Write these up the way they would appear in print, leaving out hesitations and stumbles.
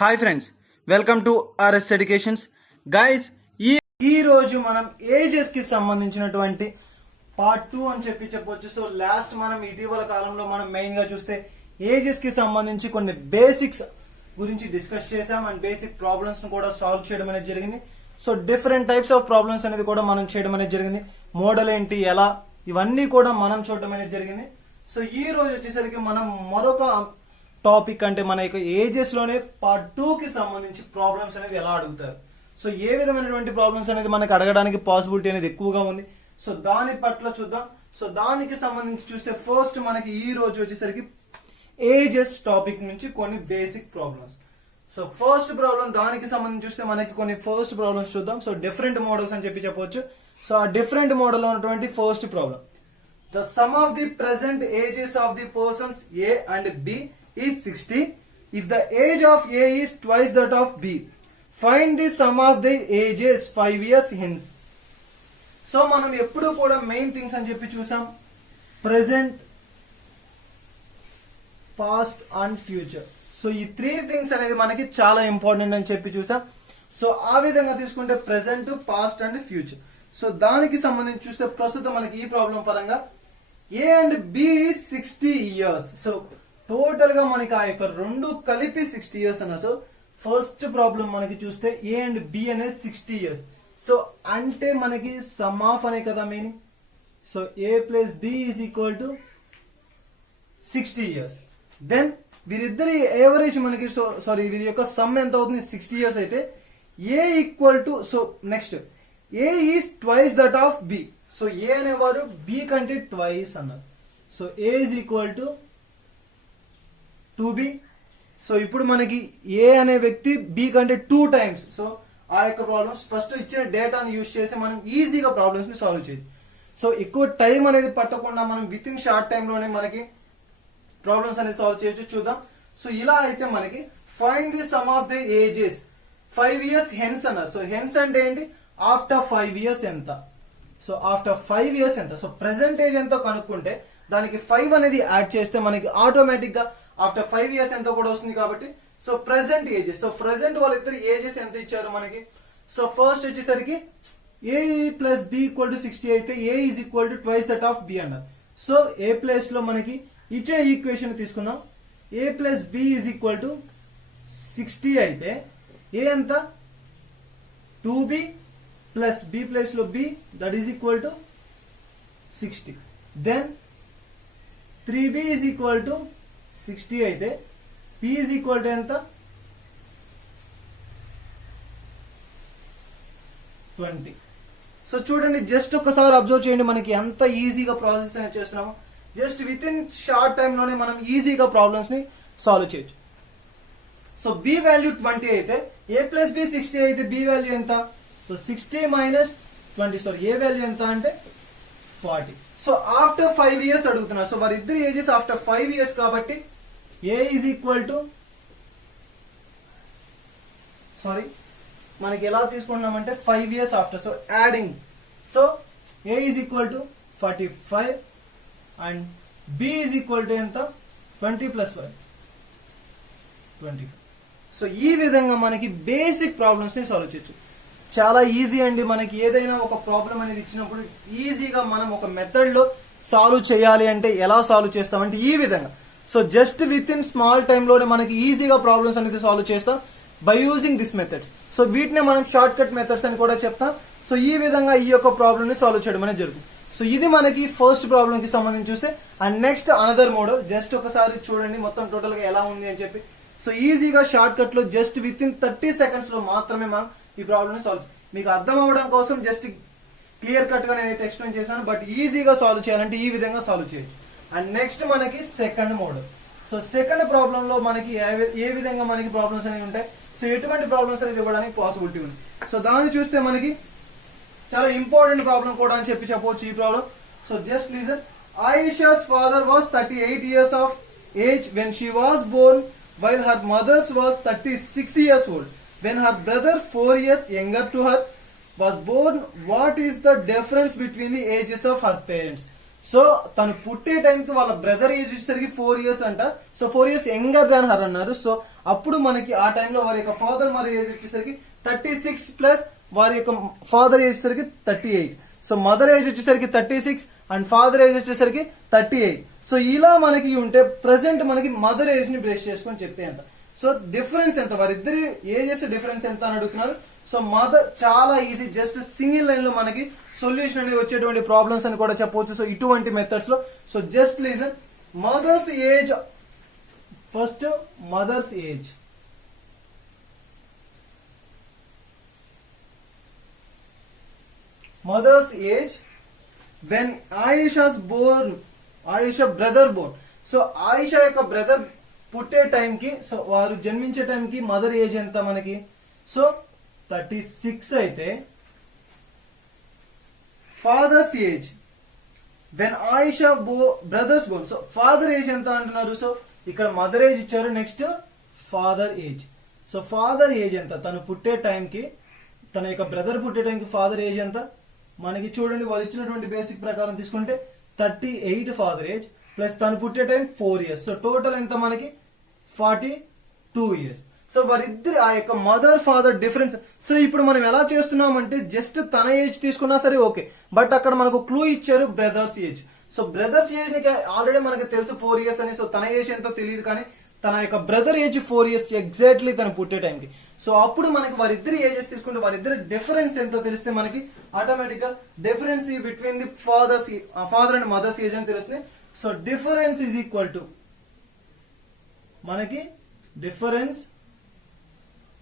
Hi friends, welcome to RS educations. Guys, ఈ రోజు మనం ఏజెస్ కి సంబంధించినటువంటి పార్ట్ 2 అని చెప్పొచ్చు. సో లాస్ట్ మనం ఇటీవల కాలంలో మనం మెయిన్ గా చూస్తే ఏజెస్ కి సంబంధించి కొన్ని బేసిక్స్ గురించి డిస్కస్ చేసాం అండ్ బేసిక్ ప్రాబ్లమ్స్ ను కూడా సాల్వ్ చేయడం అనేది జరిగింది. So different types of problems అనేది కూడా మనం చేయడం అనేది జరిగింది. మోడల్ ఏంటి, ఎలా, ఇవన్నీ కూడా మనం చూడడం అనేది జరిగింది. సో ఈ రోజు వచ్చేసరికి మనం మరొక టాపిక్, అంటే మన యొక్క ఏజెస్ లోనే పార్ట్ 2 కి సంబంధించి ప్రాబ్లమ్స్ అనేది ఎలా అడుగుతారు, సో ఏ విధమైనటువంటి ప్రాబ్లమ్స్ అనేది మనకు అడగడానికి పాసిబిలిటీ అనేది ఎక్కువగా ఉంది. సో దాని పట్ల చూద్దాం. సో దానికి సంబంధించి చూస్తే ఫస్ట్ మనకి ఈ రోజు వచ్చేసరికి ఏజెస్ టాపిక్ నుంచి కొన్ని basic problems. So first problem దానికి సంబంధించి చూస్తే మనకి కొన్ని ఫస్ట్ ప్రాబ్లమ్స్ చూద్దాం. సో డిఫరెంట్ మోడల్స్ అని చెప్పొచ్చు. సో ఆ డిఫరెంట్ మోడల్ ఉన్నటువంటి first problem, the sum of the present ages of the persons A and B is 60 if the age of A is twice that of B. Find the sum of the ages 5 years hence. So మనం ఎప్పుడు కూడా main things అని చెప్పి చూసాం, present, past and future. So ఈ 3 things అనేది మనకి చాలా ఇంపార్టెంట్ అని చెప్పి చూసాం. సో ఆ విధంగా తీసుకుంటే present, past and future. So దానికి సంబంధించి చూస్తే ప్రస్తుతం మనకి ఈ ప్రాబ్లం పరంగా A and B 60 years. So total గా మనకి ఆ యొక్క రెండు కలిపి 60 ఇయర్స్ అన్న. సో ఫస్ట్ ప్రాబ్లం మనకి చూస్తే ఏ అండ్ బి అనేది 60 ఇయర్స్. సో అంటే మనకి సమ్ ఆఫ్ అనే కదా meaning. So a plus b is equal to 60 years. Then వీరిద్దరి ఎవరేజ్ మనకి, సో సారీ వీరి యొక్క సమ్ ఎంత అవుతుంది, 60 ఇయర్స్ అయితే a equal to, so next a is twice that of b. So a అనేవారు బి కంటే ట్వైస్ అన్నారు. So A is equal to 2b. సో ఇప్పుడు మనకి ఏ అనే వ్యక్తి బి కంటే 2 టైమ్స్. సో ఆ యొక్క ప్రాబ్లమ్స్ ఫస్ట్ ఇచ్చిన డేటాను యూజ్ చేసి మనం ఈజీగా ప్రాబ్లమ్స్ ని సాల్వ్ చేయొచ్చు. సో ఎక్కువ టైం అనేది పట్టకుండా మనం విత్ ఇన్ షార్ట్ టైం లోనే మనకి ప్రాబ్లమ్స్ అనేది సాల్వ్ చేయొచ్చు. చూద్దాం. సో ఇలా అయితే మనకి find the some of the ages 5 years hence అన్నారు. సో హెన్స్ అంటే ఏంటి, ఆఫ్టర్ 5 ఇయర్స్ ఎంత. సో ఆఫ్టర్ 5 ఇయర్స్ ఎంత. సో ప్రెసెంట్ ఏజ్ ఎంతో కనుక్కుంటే దానికి 5 అనేది యాడ్ చేస్తే మనకి ఆటోమేటిక్ గా ఆఫ్టర్ 5 ఇయర్స్ ఎంత కూడా వస్తుంది. కాబట్టి so present ages, so present వాళ్ళిద్దరు ఏజెస్ ఎంత ఇచ్చారు మనకి. సో ఫస్ట్ వచ్చేసరికి a plus b equal to 60 అయితే a is equal to twice that of b అన్నారు. సో ఏ ప్లేస్ లో మనకి ఇచ్చిన ఈక్వేషన్ తీసుకుందాం. A plus b is equal to 60 అయితే ఏ ఎంత 2b ప్లస్ బి ప్లేస్ లో b that is equal to 60. Then 3b is equal to 60 అయితే p is equal to ఎంత 20. సో చూడండి, జస్ట్ ఒకసారి అబ్జర్వ్ చేయండి మనకి ఎంత ఈజీగా ప్రాసెస్ అనేది చేస్తున్నాము. Just with in short time లోనే మనం ఈజీగా ప్రాబ్లమ్స్ ని సాల్వ్ చేయొచ్చు. సో b వాల్యూ 20 అయితే a ప్లస్ బి 60 అయితే b వాల్యూ ఎంత. So 60 minus 20, sorry A value ఎంత అంటే 40. సో ఆఫ్టర్ 5 ఇయర్స్ అడుగుతున్నారు. సో వారిద్దరు ఏజెస్ ఆఫ్టర్ 5 ఇయర్స్ కాబట్టి A is equal to, sorry మనకి ఎలా తీసుకుంటున్నామంటే 5 years after. So adding, so A is equal to 45 and B is equal to ఎంత 20 plus 5 25. So ఈ విధంగా మనకి బేసిక్ ప్రాబ్లమ్స్ ని సాల్వ్ చేయొచ్చు. చాలా ఈజీ అండి. మనకి ఏదైనా ఒక ప్రాబ్లం అనేది ఇచ్చినప్పుడు ఈజీగా మనం ఒక మెథడ్ లో సాల్వ్ చేయాలి అంటే ఎలా సాల్వ్ చేస్తామంటే ఈ విధంగా. So just with in small time లోనే మనకి ఈజీగా ప్రాబ్లమ్స్ అనేది సాల్వ్ చేస్తాం by using this methods. So వీటినే మనం షార్ట్ కట్ మెథడ్స్ అని కూడా చెప్తాం. సో ఈ విధంగా ఈ యొక్క ప్రాబ్లమ్ ని సాల్వ్ చేయడం అనేది జరుగుతుంది. సో ఇది మనకి ఫస్ట్ ప్రాబ్లం కి సంబంధించి చూస్తే. And next another model, just ఒకసారి చూడండి మొత్తం టోటల్ గా ఎలా ఉంది అని చెప్పి. సో ఈజీగా షార్ట్ కట్ లో జస్ట్ విత్ ఇన్ 30 సెకండ్స్ లో మాత్రమే మనం ఈ ప్రాబ్లమ్ ని సాల్వ్, మీకు అర్థం అవ్వడం కోసం జస్ట్ క్లియర్ కట్ గా నేనైతే ఎక్స్ప్లెయిన్ చేశాను. బట్ ఈజీగా సాల్వ్ చేయాలంటే ఈ విధంగా సాల్వ్ చేయొచ్చు. అండ్ నెక్స్ట్ మనకి second model. So second problem లో మనకి ఏ విధంగా మనకి ప్రాబ్లమ్స్ అనేవి ఉంటాయి, సో ఎటువంటి ప్రాబ్లమ్స్ అనేది ఇవ్వడానికి పాసిబిలిటీ ఉంది. సో దాన్ని చూస్తే మనకి చాలా ఇంపార్టెంట్ ప్రాబ్లం కూడా అని చెప్పవచ్చు ఈ problem. So just listen. Aisha's father was 38 years of age when she was born, while her mother's was 36 years old. When her brother 4 years younger to her was born, what is the difference between the ages of her parents? So తను పుట్టే టైంకి వాళ్ళ brother age వచ్చేసరికి 4 years అంట. So 4 years younger than her అన్నారు. So అప్పుడు మనకి ఆ టైంలో వారి యొక్క ఫాదర్ మదర్ ఏజ్ వచ్చేసరికి 36 ప్లస్ వారి యొక్క ఫాదర్ ఏజ్ వచ్చేసరికి 38. సో మదర్ ఏజ్ వచ్చేసరికి 36 అండ్ ఫాదర్ ఏజ్ వచ్చేసరికి 38. సో ఇలా మనకి ఉంటే ప్రెసెంట్ మనకి మదర్ ఏజ్ ని బేస్ చేసుకొని చెప్తే ఎంత. సో డిఫరెన్స్ ఎంత, వారిద్దరి ఏజెస్ డిఫరెన్స్ ఎంత అని అడుగుతున్నారు. సో మదర్ చాలా ఈజీ, జస్ట్ సింగిల్ లైన్ లో మనకి సొల్యూషన్ అనేది వచ్చేటువంటి ప్రాబ్లమ్స్ అని కూడా చెప్పవచ్చు. సో ఇటువంటి మెథడ్స్ లో so just listen. Mother's age, first mother's age. Mother's age when Ayesha's born, Ayesha brother born. So Ayesha యొక్క బ్రదర్ పుట్టే టైంకి, సో వారు జన్మించే టైంకి మదర్ ఏజ్ ఎంత మనకి, సో 36 అయితే father's age when Ayesha brother's born. So father age ఎంత అంటున్నారు. సో ఇక్కడ మదర్ ఏజ్ ఇచ్చారు, next father age. So father age ఎంత, తను పుట్టే టైంకి, తన యొక్క బ్రదర్ పుట్టే టైంకి ఫాదర్ ఏజ్ ఎంత మనకి చూడండి. వాళ్ళు ఇచ్చినటువంటి బేసిక్ ప్రకారం తీసుకుంటే 38 ఫాదర్ ఏజ్ ప్లస్ తను పుట్టే టైం 4 years. సో టోటల్ ఎంత మనకి 42 years. సో వారిద్దరు ఆ యొక్క మదర్ ఫాదర్ డిఫరెన్స్. సో ఇప్పుడు మనం ఎలా చేస్తున్నామంటే జస్ట్ తన ఏజ్ తీసుకున్నా సరే ఓకే, బట్ అక్కడ మనకు క్లూ ఇచ్చారు brothers age. So brothers age already మనకు తెలుసు 4 years అని. సో తన ఏజ్ ఎంతో తెలియదు, కానీ తన యొక్క బ్రదర్ ఏజ్ 4 years ఎగ్జాక్ట్లీ తను పుట్టే టైంకి. సో అప్పుడు మనకి వారిద్దరి ఏజెస్ తీసుకుంటే వారిద్దరి డిఫరెన్స్ ఎంతో తెలిస్తే మనకి ఆటోమేటిక్ గా difference between the father and mother's age అని తెలుస్తుంది. So difference is equal to మనకి difference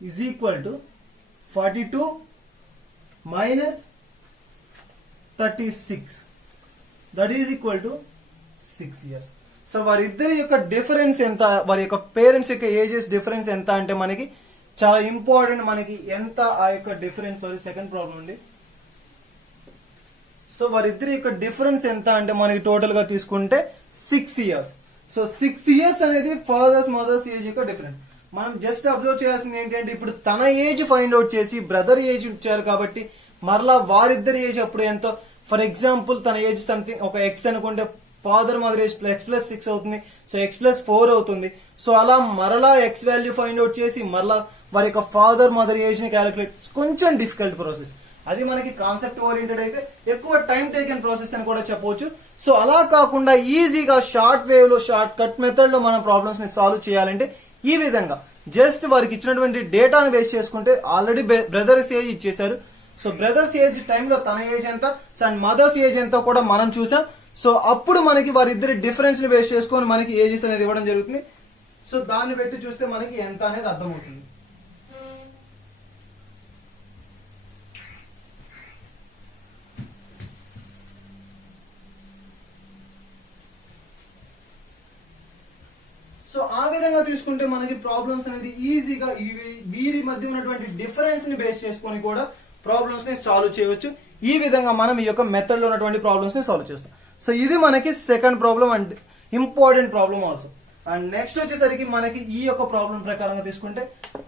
is equal to 42 minus 36, that is equal to 6 years. So వారిద్దరి యొక్క డిఫరెన్స్ ఎంత, వారి యొక్క పేరెంట్స్ యొక్క ఏజెస్ డిఫరెన్స్ ఎంత అంటే మనకి చాలా ఇంపార్టెంట్. మనకి ఎంత ఆ యొక్క డిఫరెన్స్, సారీ సెకండ్ ప్రాబ్లం అండి. సో వారిద్దరి యొక్క డిఫరెన్స్ ఎంత అంటే మనకి టోటల్ గా తీసుకుంటే 6 years. సో 6 years అనేది ఫాదర్స్ మదర్స్ ఏజ్ యొక్క డిఫరెన్స్. మనం జస్ట్ అబ్జర్వ్ చేయాల్సింది ఏంటంటే ఇప్పుడు తన ఏజ్ ఫైండ్ అవుట్ చేసి బ్రదర్ ఏజ్ ఇచ్చారు కాబట్టి మరలా వారిద్దరి ఏజ్ అప్పుడు ఎంతో, ఫర్ ఎగ్జాంపుల్ తన ఏజ్ సంథింగ్ ఒక ఎక్స్ అనుకుంటే ఫాదర్ మదర్ ఏజ్ x+6 అవుతుంది. సో x+4 అవుతుంది. సో అలా మరలా ఎక్స్ వాల్యూ ఫైండ్ అవుట్ చేసి మరలా వారి యొక్క ఫాదర్ మదర్ ఏజ్ ని క్యాలిక్యులేట్, కొంచెం డిఫికల్ట్ ప్రాసెస్. అది మనకి కాన్సెప్ట్ ఓరియంటెడ్ అయితే ఎక్కువ టైం టేకెన్ ప్రాసెస్ అని కూడా చెప్పవచ్చు. సో అలా కాకుండా ఈజీగా షార్ట్ వేవ్ లో, షార్ట్ కట్ మెథడ్ లో మన ప్రాబ్లమ్స్ ని సాల్వ్ చేయాలంటే ఈ విధంగా జస్ట్ వారికి ఇచ్చినటువంటి డేటాను బేస్ చేసుకుంటే ఆల్రెడీ బ్రదర్స్ ఏజ్ ఇచ్చేసారు. సో బ్రదర్స్ ఏజ్ టైంలో తన ఏజ్ ఎంత, అండ్ మదర్స్ ఏజ్ ఎంత కూడా మనం చూసాం. సో అప్పుడు మనకి వారిద్దరి డిఫరెన్స్ ని బేస్ చేసుకొని మనకి ఏజెస్ అనేది ఇవ్వడం జరుగుతుంది. సో దాన్ని పెట్టి చూస్తే మనకి ఎంత అనేది అర్థమవుతుంది. సో ఆ విధంగా తీసుకుంటే మనకి ప్రాబ్లమ్స్ అనేది ఈజీగా వీరి మధ్య ఉన్నటువంటి డిఫరెన్స్ ని బేస్ చేసుకొని కూడా ప్రాబ్లమ్స్ ని సాల్వ్ చేయవచ్చు. ఈ విధంగా మనం ఈ యొక్క మెథడ్ లో ఉన్నటువంటి ప్రాబ్లమ్స్ ని సాల్వ్ చేస్తాం. సో ఇది మనకి second problem and important problem also. And next వచ్చేసరికి మనకి ఈ యొక్క ప్రాబ్లం ప్రకారంగా తీసుకుంటే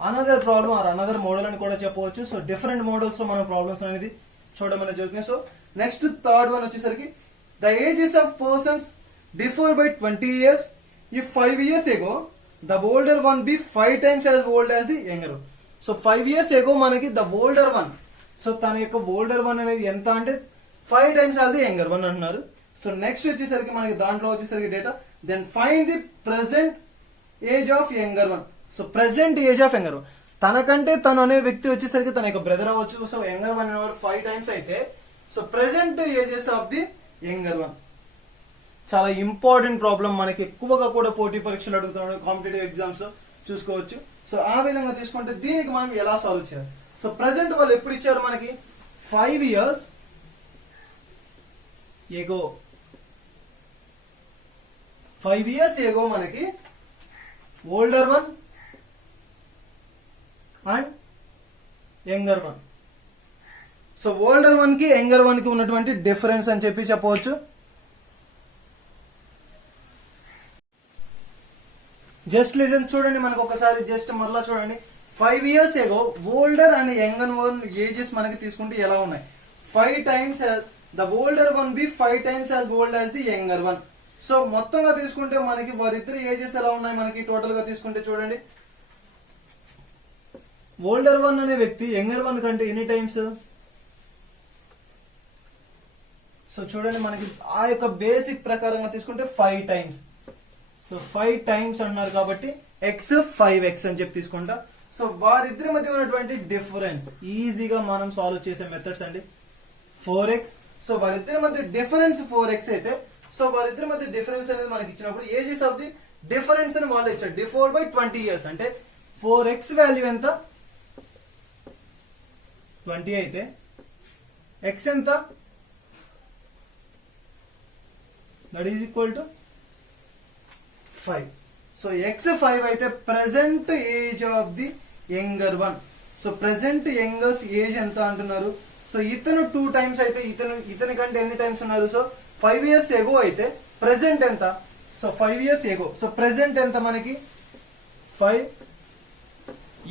another problem or another model అని కూడా చెప్పవచ్చు. సో డిఫరెంట్ మోడల్స్ లో మనం ప్రాబ్లమ్స్ అనేది చూడడం అనేది జరుగుతుంది. సో నెక్స్ట్ థర్డ్ వన్ వచ్చేసరికి the ages of persons differ by 20 years. If 5 years ago the older one be 5 times as old as the younger one. So 5 years ago మనకి the older one, so తన యొక్క older one అనేది ఎంత అంటే 5 times as the younger one అంటున్నారు. So next వచ్చేసరికి మనకి దాంట్లో వచ్చేసరికి data, then find the present age of younger one. So present age of younger one, తనకంటే తను అనే వ్యక్తి వచ్చేసరికి తన యొక్క బ్రదర్ అవ్వచ్చు. సో యంగర్ వన్ అనేవారు 5 times అయితే so present ages of the younger one. చాలా ఇంపార్టెంట్ ప్రాబ్లం, మనకి ఎక్కువగా కూడా పోటీ పరీక్షలు అడుగుతున్నాడు, కాంపిటేటివ్ ఎగ్జామ్స్ చూసుకోవచ్చు. సో ఆ విధంగా తీసుకుంటే దీనికి మనం ఎలా సాల్వ్ చేయాలి. సో ప్రెసెంట్ వాళ్ళు ఎప్పుడు ఇచ్చారు మనకి 5 years ఎగో, 5 years ఎగో మనకి older one and younger one. So older one కి యంగర్ వన్ కి ఉన్నటువంటి డిఫరెన్స్ అని చెప్పి చెప్పవచ్చు. జస్ట్ లిజన్, చూడండి మనకు ఒకసారి జస్ట్ మరలా చూడండి. 5 years ago older and younger one ages మనకి తీసుకుంటే ఎలా ఉన్నాయి. 5 times the older one B 5 times as old as the younger one. So మొత్తంగా తీసుకుంటే మనకి వారిద్దరు ఏజెస్ ఎలా ఉన్నాయి మనకి టోటల్ గా తీసుకుంటే చూడండి, ఓల్డర్ వన్ అనే వ్యక్తి యంగర్ వన్ కంటే ఎన్ని టైమ్స్, సో చూడండి మనకి ఆ యొక్క బేసిక్ ప్రకారంగా తీసుకుంటే 5 times. సో 5 times అన్నారు కాబట్టి ఎక్స్ 5x అని చెప్పి తీసుకుంటా. సో వారిద్దరి మధ్య ఉన్నటువంటి డిఫరెన్స్ ఈజీగా మనం సాల్వ్ చేసే మెథడ్స్ అండి 4x. సో వారిద్దరి మధ్య డిఫరెన్స్ 4x అయితే, సో వారిద్దరి మధ్య డిఫరెన్స్ అనేది మనకి ఇచ్చినప్పుడు ఏజెస్ ఆఫ్ ది డిఫరెన్స్ అని వాళ్ళు ఇచ్చారు డిఫోర్డ్ బై 20 years. అంటే 4x వాల్యూ ఎంత 20 అయితే x ఎంత, that is equal to 5. So x 5 అయితే present age of the younger one. So present youngers age ఎంత అంటున్నారు, సో ఇతను 2 times అయితే ఇతని కంటే ఎన్ని టైమ్స్ ఉన్నారు, సో 5 years ఎగో అయితే ప్రెసెంట్ ఎంత, సో 5 years ఎగో. సో ప్రెసెంట్ ఎంత మనకి 5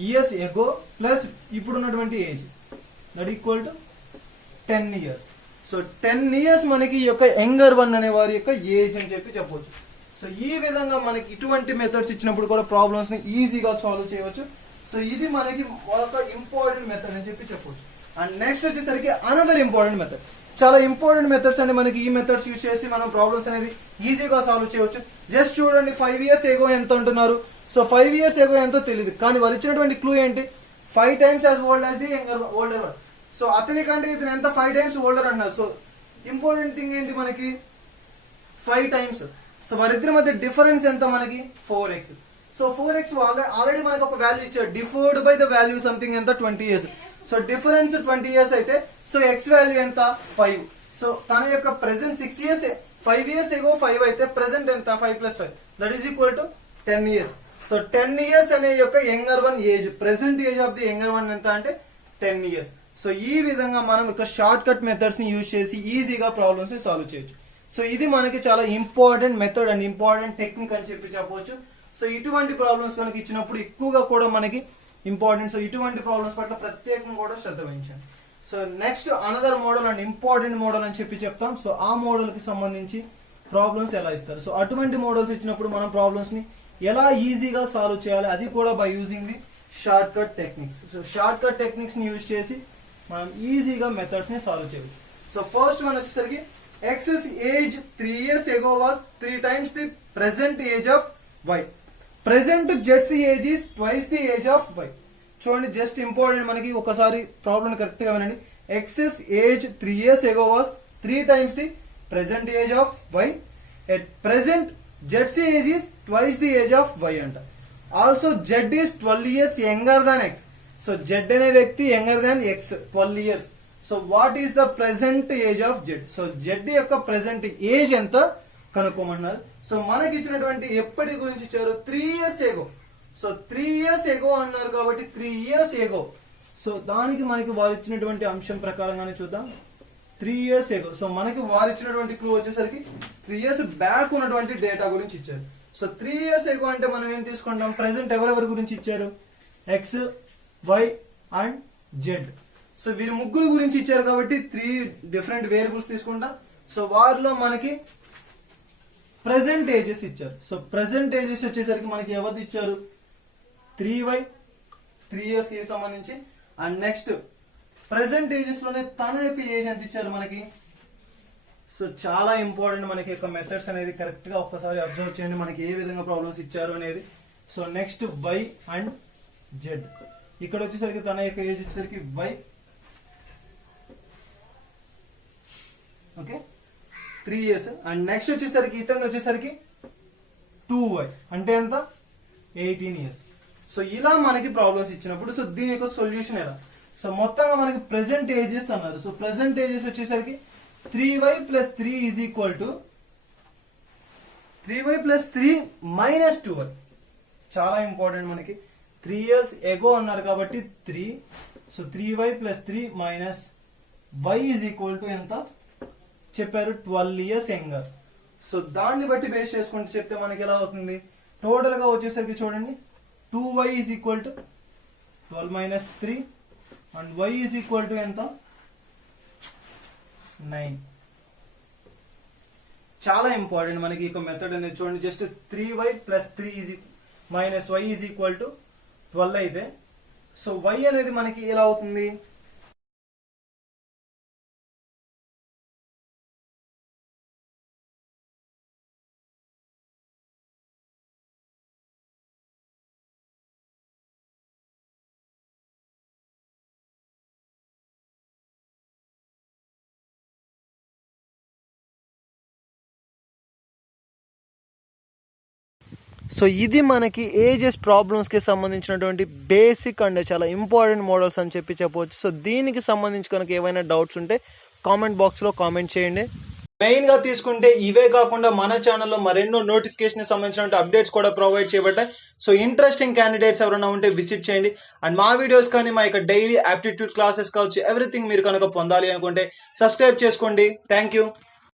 years ఎగో ప్లస్ ఇప్పుడు ఉన్నటువంటి age that equal to 10 years. So 10 years మనకి ఈ యొక్క యంగర్ వన్ అనే వారి యొక్క ఏజ్ అని చెప్పి చెప్పవచ్చు. సో ఈ విధంగా మనకి ఇటువంటి మెథడ్స్ ఇచ్చినప్పుడు కూడా ప్రాబ్లమ్స్ ని ఈజీగా సాల్వ్ చేయవచ్చు. సో ఇది మనకి ఒక ఇంపార్టెంట్ మెథడ్ అని చెప్పి చెప్పవచ్చు. అండ్ నెక్స్ట్ వచ్చేసరికి అనదర్ ఇంపార్టెంట్ మెథడ్, చాలా ఇంపార్టెంట్ మెథడ్స్ అండి మనకి. ఈ మెథడ్స్ యూజ్ చేసి మనం ప్రాబ్లమ్స్ అనేది ఈజీగా సాల్వ్ చేయవచ్చు. జస్ట్ చూడండి 5 years ఎగో ఎంత అంటున్నారు, సో 5 years ఎగో ఎంతో తెలియదు, కానీ వాళ్ళు ఇచ్చినటువంటి క్లూ ఏంటి 5 times as old as the older one. So అతని కంటే ఇతను ఎంత 5 times ఓల్డర్ అంటున్నారు. సో ఇంపార్టెంట్ థింగ్ ఏంటి మనకి 5 times. సో వారిద్దరి మధ్య డిఫరెన్స్ ఎంత మనకి 4x. సో 4x ఆల్రెడీ మనకి ఒక వాల్యూ ఇచ్చారు డిఫోర్డ్ బై ద వాల్యూ సంథింగ్ ఎంత 20 years. సో డిఫరెన్స్ 20 years అయితే సో x వాల్యూ ఎంత 5. సో తన యొక్క ప్రెసెంట్ 6 years 5 years ఎగో 5 అయితే ప్రెసెంట్ ఎంత 5 + 5 that is equal to 10 years. So 10 years అనే యొక్క younger one age, present age of the younger one ఎంత అంటే 10 years. సో ఈ విధంగా మనం ఒక షార్ట్ కట్ మెథడ్స్ ని యూజ్ చేసి ఈజీగా ప్రాబ్లమ్స్ ని సాల్వ్ చేయొచ్చు. సో ఇది మనకి చాలా important method and important technique అని చెప్పి చెప్పవచ్చు. సో ఇటువంటి ప్రాబ్లమ్స్ కనుక ఇచ్చినప్పుడు ఎక్కువగా కూడా మనకి ఇంపార్టెంట్. సో ఇటువంటి ప్రాబ్లమ్స్ పట్ల ప్రత్యేకంగా కూడా శ్రద్ధ వహించండి. So next another model and important model అని చెప్పి చెప్తాం. సో ఆ మోడల్ కి సంబంధించి ప్రాబ్లమ్స్ ఎలా ఇస్తారు, సో అటువంటి మోడల్స్ ఇచ్చినప్పుడు మనం ప్రాబ్లమ్స్ ని ఎలా ఈజీగా సాల్వ్ చేయాలి, అది కూడా by using the short cut techniques. So short cut techniques ని యూజ్ చేసి మనం ఈజీగా మెథడ్స్ ని సాల్వ్ చేయవచ్చు. సో ఫస్ట్ వన్ వచ్చేసరికి x's age 3 years ago was 3 times the present age of y. Present z's age is twice the age of y. చూడండి just important మనకి ఒకసారి ప్రాబ్లం కరెక్ట్ గా వినండి. x's age 3 years ago was 3 times the present age of y. At present z's age is twice the age of y అంట. Also z is 12 years younger than x. So z అనే వ్యక్తి younger than x 12 years. So what is the present age of Z. So Z యొక్క present age ఎంత కనుక్కోమన్నారు. So మనకి ఇచ్చినటువంటి ఎప్పటి గురించి ఇచ్చారు 3 years ఎగో. సో 3 years ఎగో అన్నారు కాబట్టి 3 years ఎగో. సో దానికి మనకి వారు ఇచ్చినటువంటి అంశం ప్రకారంగానే చూద్దాం 3 years ఎగో. సో మనకి వారు ఇచ్చినటువంటి క్లూ వచ్చేసరికి 3 years బ్యాక్ ఉన్నటువంటి డేటా గురించి ఇచ్చారు. సో 3 years ఎగో అంటే మనం ఏం తీసుకుంటాం, ప్రెసెంట్ ఎవరెవరి గురించి ఇచ్చారు X Y and Z. So వీరి ముగ్గురు గురించి ఇచ్చారు కాబట్టి 3 డిఫరెంట్ వేరియబుల్స్ తీసుకుంటా. సో వారిలో మనకి ప్రెసెంట్ ఏజెస్ ఇచ్చారు. సో ప్రెసెంట్ ఏజెస్ వచ్చేసరికి మనకి ఎవరిది ఇచ్చారు 3y 3 years కి సంబంధించి. అండ్ నెక్స్ట్ ప్రెసెంట్ ఏజెస్ లోనే తన యొక్క ఏజ్ ఎంత ఇచ్చారు మనకి. సో చాలా ఇంపార్టెంట్ మనకి యొక్క మెథడ్స్ అనేది కరెక్ట్ గా ఒక్కసారి అబ్జర్వ్ చేయండి మనకి ఏ విధంగా ప్రాబ్లమ్స్ ఇచ్చారు అనేది. So next y and z. ఇక్కడ వచ్చేసరికి తన యొక్క ఏజ్ వచ్చేసరికి y, okay 3 years. And next వచ్చేసరికి ఇతను వచ్చేసరికి 2y అంటే ఎంత 18 years. సో ఇలా మనకి ప్రాబ్లమ్స్ ఇచ్చినప్పుడు సో దీని యొక్క సొల్యూషన్ ఎలా. సో మొత్తంగా మనకి ప్రెసెంట్ ఏజెస్ అన్నారు. సో ప్రెసెంట్ ఏజెస్ వచ్చేసరికి 3y + 3 is equal to 3y + 3 - 2y. చాలా ఇంపార్టెంట్ మనకి 3 years ఎగో అన్నారు కాబట్టి 3. So 3y + 3 - y is equal to ఎంత చెప్పారు 12 years యంగర్. సో దాన్ని బట్టి బేస్ చేసుకుంటే చెప్తే మనకి ఎలా అవుతుంది టోటల్ గా వచ్చేసరికి చూడండి 2y is equal to 12 - 3 and y is equal to ఎంత 9. చాలా ఇంపార్టెంట్ మనకి ఈ మెథడ్ అనేది. చూడండి, జస్ట్ 3y + 3 - y = 12 అయితే సో y అనేది మనకి ఎలా అవుతుంది, సో ఇది మనకి ఏజెస్ ప్రాబ్లమ్స్కి సంబంధించినటువంటి బేసిక్ అండ్ చాలా ఇంపార్టెంట్ మోడల్స్ అని చెప్పవచ్చు. సో దీనికి సంబంధించి కనుక ఏమైనా డౌట్స్ ఉంటే కామెంట్ బాక్స్లో కామెంట్ చేయండి. మెయిన్గా తీసుకుంటే ఇవే కాకుండా మన ఛానల్లో మరెన్నో నోటిఫికేషన్ సంబంధించిన అప్డేట్స్ కూడా ప్రొవైడ్ చేయబడ్డాయి. సో ఇంట్రెస్టింగ్ క్యాండిడేట్స్ ఎవరైనా ఉంటే విజిట్ చేయండి. అండ్ మా వీడియోస్ కానీ మా యొక్క డైలీ యాప్టిట్యూడ్ క్లాసెస్ కావచ్చు, ఎవ్రీథింగ్ మీరు కనుక పొందాలి అనుకుంటే సబ్స్క్రైబ్ చేసుకోండి. Thank you.